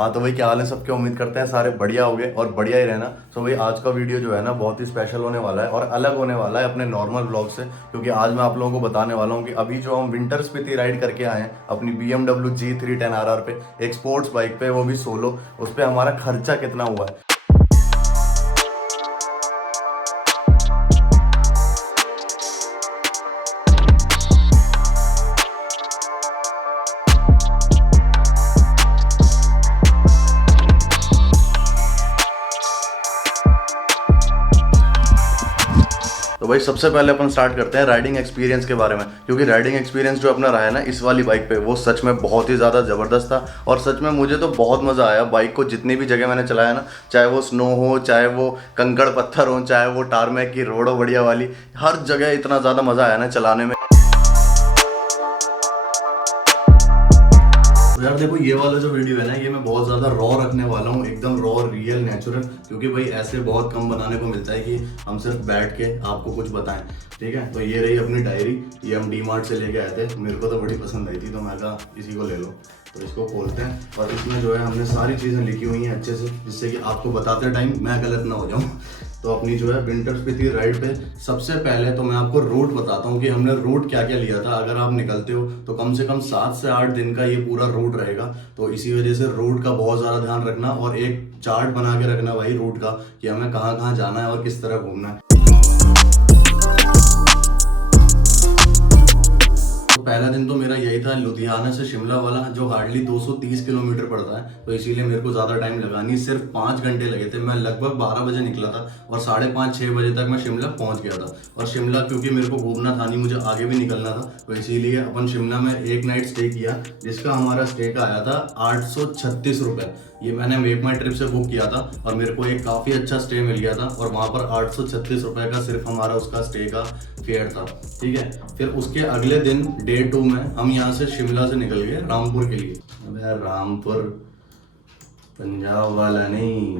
हाँ तो भाई क्या हाल है सबके। उम्मीद करते हैं सारे बढ़िया हो गए और बढ़िया ही रहना। तो भाई आज का वीडियो जो है ना बहुत ही स्पेशल होने वाला है और अलग होने वाला है अपने नॉर्मल ब्लॉग से, क्योंकि आज मैं आप लोगों को बताने वाला हूँ कि अभी जो हम विंटर स्पीति राइड करके आए हैं अपनी BMW G310 RR पे, एक स्पोर्ट्स बाइक पे, वो भी सोलो, उस पर हमारा खर्चा कितना हुआ है। तो भाई सबसे पहले अपन स्टार्ट करते हैं राइडिंग एक्सपीरियंस के बारे में, क्योंकि राइडिंग एक्सपीरियंस जो अपना रहा है ना इस वाली बाइक पे वो सच में बहुत ही ज़्यादा ज़बरदस्त था। और सच में मुझे तो बहुत मज़ा आया बाइक को जितनी भी जगह मैंने चलाया ना, चाहे वो स्नो हो, चाहे वो कंकड़ पत्थर हो, चाहे वो टारमेक की रोड हो बढ़िया वाली, हर जगह इतना ज़्यादा मज़ा आया ना चलाने में। तो यार देखो ये वाला जो वीडियो है ना ये मैं बहुत ज़्यादा रॉ रखने वाला हूँ, एकदम रॉ, रियल, नेचुरल, क्योंकि भाई ऐसे बहुत कम बनाने को मिलता है कि हम सिर्फ बैठ के आपको कुछ बताएं। ठीक है, तो ये रही अपनी डायरी, ये हम डी-मार्ट से लेके आए थे, मेरे को तो बड़ी पसंद आई थी तो मैं कहा इसी को ले लो। तो इसको खोलते हैं और इसमें जो है हमने सारी चीज़ें लिखी हुई हैं अच्छे से, जिससे कि आपको बताते टाइम मैं गलत ना हो जाऊँ। तो अपनी जो है विंटर स्पीति राइड पे सबसे पहले तो मैं आपको रूट बताता हूँ कि हमने रूट क्या क्या लिया था। अगर आप निकलते हो तो कम से कम 7 से 8 दिन का ये पूरा रूट रहेगा, तो इसी वजह से रूट का बहुत ज़्यादा ध्यान रखना और एक चार्ट बना के रखना भाई रूट का, कि हमें कहाँ कहाँ जाना है और किस तरह घूमना है। तो पहला दिन तो मेरा यही था लुधियाना से शिमला वाला, जो हार्डली 230 किलोमीटर पड़ता है, तो इसीलिए मेरे को ज़्यादा टाइम लगा नहीं, सिर्फ 5 घंटे लगे थे। मैं लगभग 12 बजे निकला था और 5:30-6 बजे तक मैं शिमला पहुंच गया था। और शिमला क्योंकि मेरे को घूमना था नहीं, मुझे आगे भी निकलना था, तो इसीलिए अपन शिमला में एक नाइट स्टे किया, जिसका हमारा स्टे का आया था 836 रुपये। ये मैंने मेक माई ट्रिप से बुक किया था और मेरे को एक काफ़ी अच्छा स्टे मिल गया था, और वहाँ पर 836 रुपये का सिर्फ हमारा उसका स्टे का फेयर था। ठीक है, फिर उसके अगले दिन डे 2 में हम यहाँ से शिमला से निकल गए रामपुर के लिए। अब यार रामपुर पंजाब वाला नहीं,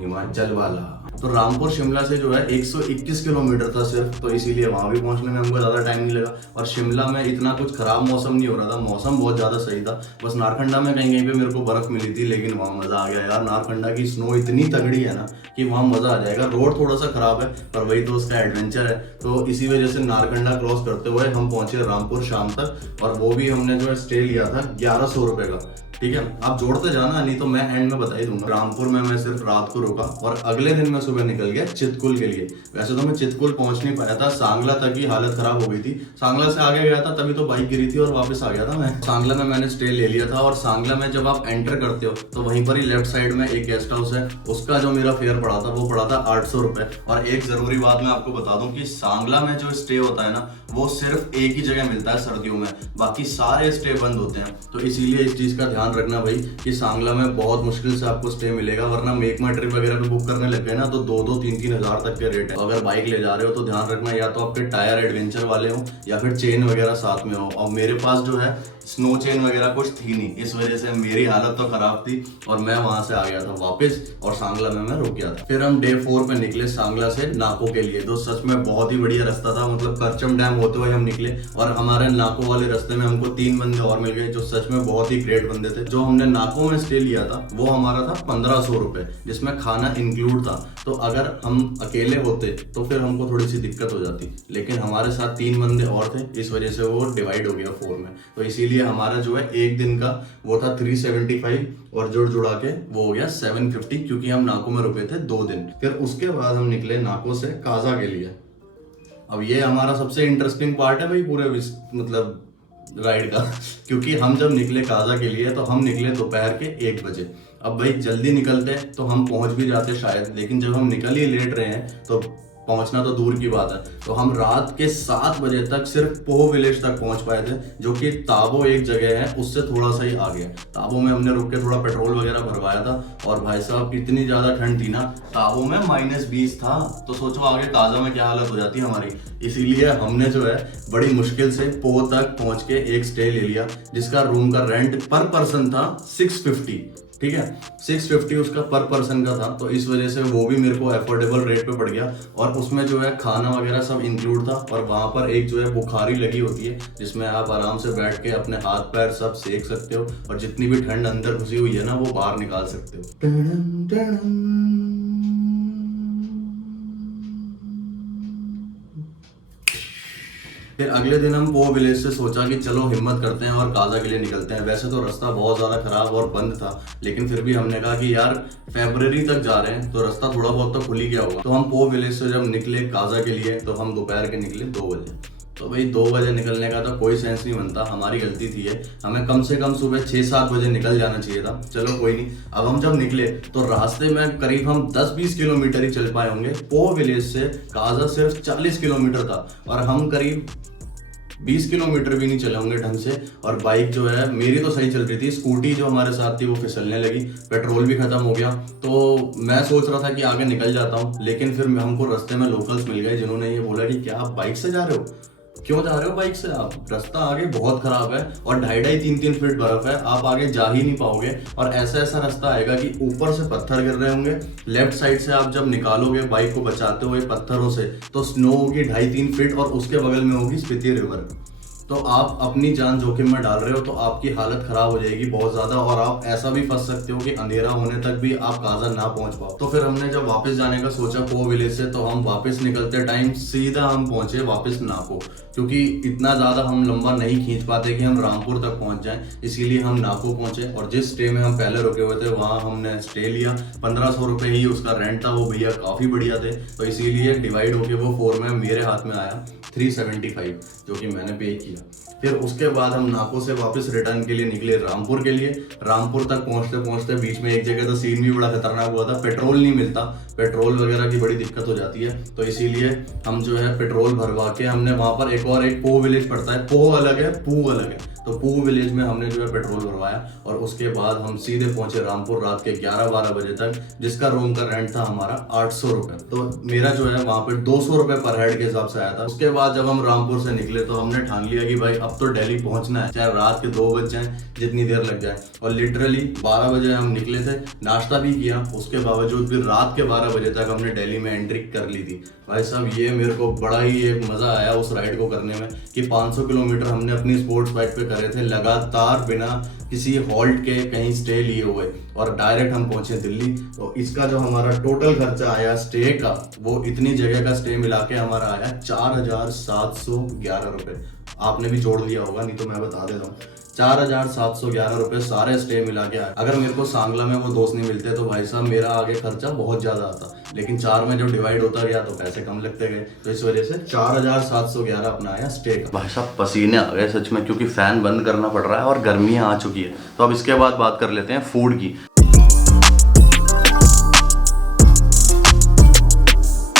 हिमाचल वाला। तो रामपुर शिमला से जो है 121 किलोमीटर था सिर्फ, तो इसीलिए वहाँ भी पहुँचने में हमको ज़्यादा टाइम नहीं लगा। और शिमला में इतना कुछ ख़राब मौसम नहीं हो रहा था, मौसम बहुत ज़्यादा सही था। बस नारकंडा में कहीं कहीं पे मेरे को बर्फ़ मिली थी, लेकिन वहाँ मज़ा आ गया यार। नारकंडा की स्नो इतनी तगड़ी है ना कि वहाँ मज़ा आ जाएगा। रोड थोड़ा सा ख़राब है पर वही तो उसका एडवेंचर है। तो इसी वजह से नारकंडा क्रॉस करते हुए हम पहुँचे रामपुर शाम तक, और वो भी हमने जो है स्टे लिया था 1100 रुपये का। ठीक है, आप जोड़ते जाना, नहीं तो मैं एंड में बता ही दूंगा। रामपुर में मैं सिर्फ रात को रुका और अगले दिन मैं सुबह निकल गया चितकुल के लिए। वैसे तो मैं चितकुल पहुंच नहीं पाया था, सांगला तक ही हालत खराब हो गई थी। सांगला से आगे गया था तभी तो बाइक गिरी थी और वापस आ गया था मैं। सांगला में मैंने स्टे ले लिया था, और सांगला में जब आप एंटर करते हो तो वहीं पर ही लेफ्ट साइड में एक गेस्ट हाउस है, उसका जो मेरा फेयर पड़ा था वो पड़ा था 800 रुपये। और एक जरूरी बात मैं आपको बता दूं कि सांगला में जो स्टे होता है ना वो सिर्फ एक ही जगह मिलता है सर्दियों में, बाकी सारे स्टे बंद होते हैं। तो इसीलिए इस चीज का ध्यान रखना भाई कि सांगला में बहुत मुश्किल से आपको स्टे मिलेगा, वरना मेक माई ट्रिप वगैरह पे बुक करने लग गए ना तो 2-3 हज़ार तक के रेट है। तो अगर बाइक ले जा रहे हो तो ध्यान रखना या तो आपके टायर एडवेंचर वाले हो या फिर चेन वगैरह साथ में हो। और मेरे पास जो है स्नो चेन वगैरह कुछ थी नहीं, इस वजह से मेरी हालत तो खराब थी और मैं वहां से आ गया था वापस, और सांगला में मैं रुक गया था। फिर हम डे 4 पे निकले सांगला से नाको के लिए। तो सच में बहुत ही बढ़िया रास्ता था, मतलब करचम डैम होते हुए हम निकले और हमारे नाको वाले रास्ते में हमको 3 बंदे और मिल गए जो सच में बहुत ही ग्रेट बंदे थे। जो हमने नाको में स्टे लिया था वो हमारा था 1500 रुपये, जिसमें खाना इंक्लूड था। तो अगर हम अकेले होते तो फिर हमको थोड़ी सी दिक्कत हो जाती, लेकिन हमारे साथ 3 बंदे और थे, इस वजह से वो डिवाइड हो गया 4 में। तो इसीलिए हमारा जो है एक दिन का वो था 375 और जुड़ जुड़ा के वो हो गया 750, क्योंकि हम नाको में रुके थे 2 दिन। फिर उसके बाद हम निकले नाको से काजा के लिए। अब ये हमारा सबसे इंटरेस्टिंग पार्ट है भाई पूरे मतलब राइड का, क्योंकि हम जब निकले काजा के लिए तो हम निकले दोपहर के 1 बजे। अब भाई जल्दी निकलते तो हम पहुंच भी जाते शायद, लेकिन जब हम निकल ही लेट रहे हैं तो पहुंचना तो दूर की बात है। तो हम रात के 7 बजे तक सिर्फ पोह विलेज तक पहुंच पाए थे, जो कि ताबो एक जगह है उससे थोड़ा सा ही आगे है। ताबो में हमने रुक के थोड़ा पेट्रोल वगैरह भरवाया था, और भाई साहब इतनी ज्यादा ठंड थी ना, ताबो में -20 था, तो सोचो आगे काजा में क्या हालत हो जाती हमारी। इसीलिए हमने जो है बड़ी मुश्किल से पोह तक पहुंच के एक स्टे ले लिया, जिसका रूम का रेंट पर पर्सन था 650। ठीक है। 650 उसका पर पर्सन का था, तो इस वजह से वो भी मेरे को अफोर्डेबल रेट पे पड़ गया। और उसमें जो है खाना वगैरह सब इंक्लूड था, और वहाँ पर एक जो है बुखारी लगी होती है जिसमें आप आराम से बैठ के अपने हाथ पैर सब सेक सकते हो, और जितनी भी ठंड अंदर घुसी हुई है ना वो बाहर निकाल सकते हो। फिर अगले दिन हम वो विलेज से सोचा कि चलो हिम्मत करते हैं और काजा के लिए निकलते हैं। वैसे तो रास्ता बहुत ज़्यादा खराब और बंद था, लेकिन फिर भी हमने कहा कि यार फरवरी तक जा रहे हैं तो रास्ता थोड़ा बहुत तो खुल ही गया होगा। तो हम पो विलेज से जब निकले काजा के लिए तो हम दोपहर के निकले 2 बजे। तो भाई 2 बजे निकलने का तो कोई सेंस नहीं बनता, हमारी गलती थी ये। हमें कम से कम सुबह 6-7 बजे निकल जाना चाहिए था। चलो कोई नहीं। अब हम जब निकले तो रास्ते में करीब हम 10-20 किलोमीटर ही चल पाए होंगे। पो विलेज से काजा सिर्फ 40 किलोमीटर था, और हम करीब 20 किलोमीटर भी नहीं चले होंगे ढंग से। और बाइक जो है मेरी तो सही चल रही थी, स्कूटी जो हमारे साथ थी वो फिसलने लगी, पेट्रोल भी खत्म हो गया। तो मैं सोच रहा था कि आगे निकल जाता हूँ, लेकिन फिर हमको रास्ते में लोकल्स मिल गए जिन्होंने ये बोला कि क्या आप बाइक से जा रहे हो, क्यों जा रहे हो बाइक से आप, रास्ता आगे बहुत खराब है और 2.5-3 फीट बर्फ है, आप आगे जा ही नहीं पाओगे। और ऐसा ऐसा रास्ता आएगा कि ऊपर से पत्थर गिर रहे होंगे, लेफ्ट साइड से आप जब निकालोगे बाइक को बचाते हुए पत्थरों से तो स्नो होगी 2.5-3 फीट, और उसके बगल में होगी स्पीति रिवर। तो आप अपनी जान जोखिम में डाल रहे हो, तो आपकी हालत खराब हो जाएगी बहुत ज्यादा, और आप ऐसा भी फंस सकते हो कि अंधेरा होने तक भी आप काजा ना पहुंच पाओ। तो फिर हमने जब वापस जाने का सोचा पो विलेज से, तो हम वापस निकलते टाइम सीधा हम पहुंचे वापस नाको, क्योंकि इतना ज्यादा हम लंबा नहीं खींच पाते कि हम रामपुर तक पहुंच जाएं। इसीलिए हम नाको पहुंचे, और जिस स्टे में हम पहले रुके हुए थे वहां हमने स्टे लिया। 1500 रुपये ही उसका रेंट था, वो भैया काफी बढ़िया थे, तो इसीलिए डिवाइड होके वो 4 में मेरे हाथ में आया 375, जो कि मैंने पे किया। फिर उसके बाद हम नाको से वापस रिटर्न के लिए निकले रामपुर के लिए। रामपुर तक पहुंचते पहुंचते बीच में एक जगह तो सीन भी बड़ा खतरनाक हुआ था, पेट्रोल नहीं मिलता, पेट्रोल वगैरह की बड़ी दिक्कत हो जाती है। तो इसीलिए हम जो है पेट्रोल भरवा के हमने वहां पर एक पो विलेज पड़ता है, पो अलग है पू अलग है, तो पू विलेज में हमने जो है पेट्रोल भरवाया। और उसके बाद हम सीधे पहुंचे रामपुर रात के 11-12 बजे तक, जिसका रूम का रेंट था हमारा 800 रुपये। तो मेरा जो है वहां पर 200 रुपये पर हेड के हिसाब से आया था। उसके बाद जब हम रामपुर से निकले तो हमने ठान लिया कि भाई अब तो दिल्ली पहुंचना है, चाहे रात के 2 बज जाए, जितनी देर लग जाए। और लिटरली 12 बजे हम निकले थे, नाश्ता भी किया, उसके बावजूद भी रात के 12 बजे तक हमने दिल्ली में एंट्री कर ली थी। भाई साहब ये मेरे को बड़ा ही एक मजा आया उस राइड को करने में, कि 500 किलोमीटर हमने अपनी स्पोर्ट्स बाइक पे करे थे लगातार, बिना किसी हॉल्ट के कहीं स्टे लिए हुए, और डायरेक्ट हम पहुंचे दिल्ली। तो इसका जो हमारा टोटल खर्चा आया स्टे का, वो इतनी जगह का स्टे मिला के हमारा आया 4711 रुपये। आपने भी जोड़ लिया होगा, नहीं तो मैं बता देता हूँ, 4711 रुपये सारे स्टे मिला के आए। अगर मेरे को सांगला में वो दोस्त नहीं मिलते तो भाई साहब मेरा आगे खर्चा बहुत ज्यादा आता, लेकिन 4 में जब डिवाइड होता गया तो पैसे कम लगते गए, तो इस वजह से 4711 अपना आया स्टे का। भाई साहब पसीने आ गए सच में, क्योंकि फैन बंद करना पड़ रहा है और गर्मियां आ चुकी है। तो अब इसके बाद बात कर लेते हैं फूड की।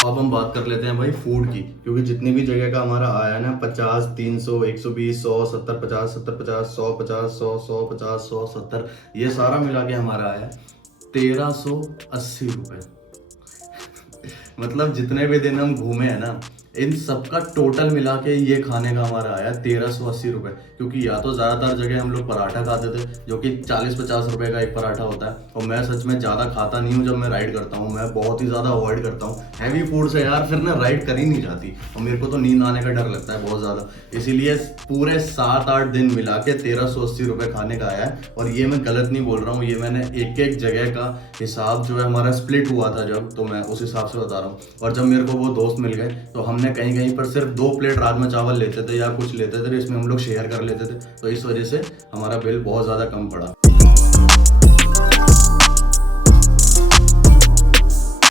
अब हम बात कर लेते हैं भाई फूड की, क्योंकि जितनी भी जगह का हमारा आया ना 50, 300, 120, 100, 70, 50, 70, 50, 100, 50, 100, 100, 50, 100, 70, ये सारा मिला के हमारा आया 1380 रुपये। मतलब जितने भी दिन हम घूमे हैं ना, इन सबका टोटल मिला के ये खाने का हमारा आया 1380 रुपये। क्योंकि या तो ज़्यादातर जगह हम लोग पराठा खाते थे, जो कि 40-50 रुपये का एक पराठा होता है, और मैं सच में ज़्यादा खाता नहीं हूँ जब मैं राइड करता हूँ, मैं बहुत ही ज़्यादा अवॉइड करता हूँ हैवी फूड से यार, फिर ना राइड कर ही नहीं जाती, और मेरे को तो नींद आने का डर लगता है बहुत ज़्यादा। इसीलिए पूरे 7-8 दिन मिला के 1380 रुपये खाने का आया है। और ये मैं गलत नहीं बोल रहा हूँ, ये मैंने एक जगह का हिसाब जो है हमारा स्प्लिट हुआ था जब, तो मैं उस हिसाब से बता रहा हूँ। और जब मेरे को वो दोस्त मिल गए तो हमने कहीं कहीं पर सिर्फ 2 प्लेट राजमा चावल लेते थे या कुछ लेते थे, इसमें हम लोग शेयर कर लेते थे, तो इस वजह से हमारा बिल बहुत ज्यादा कम पड़ा।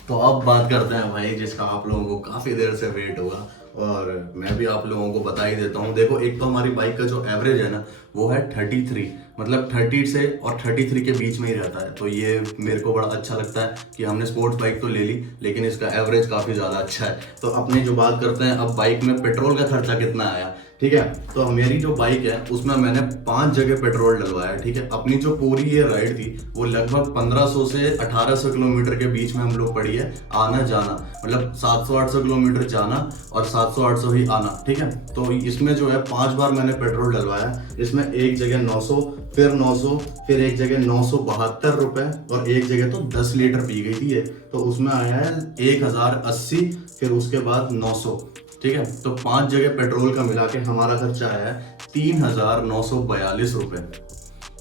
तो अब बात करते हैं भाई जिसका आप लोगों को काफी देर से वेट होगा, और मैं भी आप लोगों को बता ही देता हूँ। देखो, एक तो हमारी बाइक का जो एवरेज है ना वो है 33, मतलब 30 से और 33 के बीच में ही रहता है। तो ये मेरे को बड़ा अच्छा लगता है कि हमने स्पोर्ट्स बाइक तो ले ली, लेकिन इसका एवरेज काफ़ी ज़्यादा अच्छा है। तो अपनी जो बात करते हैं अब बाइक में पेट्रोल का खर्चा कितना आया, ठीक है। तो मेरी जो बाइक है उसमें मैंने 5 जगह पेट्रोल डलवाया, ठीक है। अपनी जो पूरी ये राइड थी वो लगभग 1500 से 1800 किलोमीटर के बीच में हम लोग पड़ी है, आना जाना, मतलब 700-800 किलोमीटर जाना और 700-800 ही आना, ठीक है। तो इसमें जो है 5 बार मैंने पेट्रोल डलवाया। इसमें एक जगह 900, फिर 900, फिर एक जगह 972 रुपए और एक जगह तो 10 लीटर पी गई थी ये, तो उसमें आया है 1080, फिर उसके बाद 900, ठीक है। तो 5 जगह पेट्रोल का मिला के हमारा खर्चा आया है 3942 रुपए।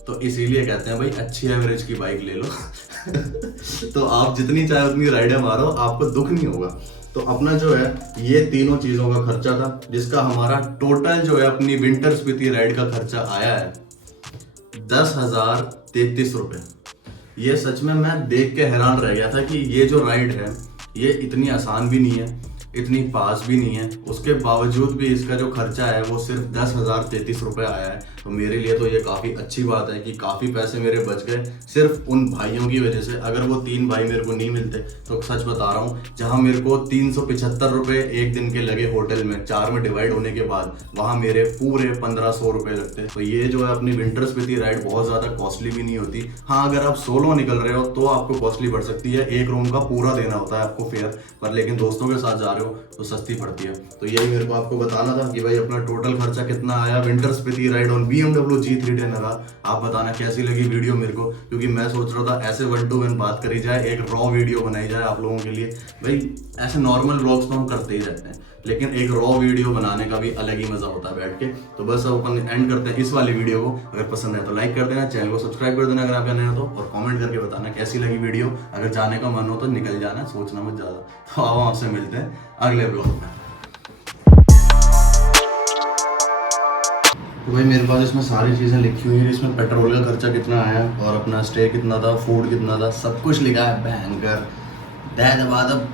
तो इसीलिए कहते हैं भाई अच्छी एवरेज की बाइक ले लो तो आप जितनी चाहे उतनी राइडें मारो, आपको दुख नहीं होगा। तो अपना जो है ये तीनों चीजों का खर्चा था, जिसका हमारा टोटल जो है अपनी विंटर स्पीति राइड का खर्चा आया है 10,033 रुपए। ये सच में मैं देख के हैरान रह गया था कि ये जो राइड है ये इतनी आसान भी नहीं है, इतनी पास भी नहीं है, उसके बावजूद भी इसका जो खर्चा है वो सिर्फ 10,033 रुपये आया है। तो मेरे लिए तो ये काफ़ी अच्छी बात है कि काफ़ी पैसे मेरे बच गए सिर्फ उन भाइयों की वजह से। अगर वो 3 भाई मेरे को नहीं मिलते तो सच बता रहा हूँ, जहाँ मेरे को 375 रुपये एक दिन के लगे होटल में 4 में डिवाइड होने के बाद, वहाँ मेरे पूरे 1500 रुपये लगते। तो ये जो है अपनी विंटर स्पीति राइड बहुत ज़्यादा कॉस्टली भी नहीं होती। हाँ, अगर आप सोलो निकल रहे हो तो आपको कॉस्टली पड़ सकती है, एक रूम का पूरा देना होता है आपको फेयर, पर लेकिन दोस्तों के साथ जा रहे हो तो सस्ती पड़ती है। तो यही मेरे को आपको बताना था कि भाई अपना टोटल खर्चा कितना आया winter Spiti ride on BMW G310 RR। आप बताना कैसी लगी वीडियो मेरे को, क्योंकि मैं सोच रहा था ऐसे 1 to 1 बात करी जाए, एक रॉ वीडियो बनाई जाए आप लोगों के लिए। भाई ऐसे नॉर्मल व्लॉग्स तो हम करते ही रहते हैं, लेकिन एक रॉ वीडियो बनाने का भी अलग ही मजा होता है बैठ के। तो बस अब अपन एंड करते हैं इस वाली वीडियो को। अगर पसंद है तो लाइक कर देना, चैनल को सब्सक्राइब कर देना अगर आप नए हो तो, और कमेंट करके बताना कैसी लगी वीडियो। अगर जाने का मन हो तो निकल जाना, सोचना मत ज्यादा। तो आओ आपसे मिलते हैं अगले ब्लॉग में। तो भाई मेरे पास इसमें सारी चीज़ें लिखी हुई है, इसमें पेट्रोल का खर्चा कितना आया और अपना स्टे कितना था, फूड कितना था, सब कुछ लिखा है। बैंकर दे दबा दब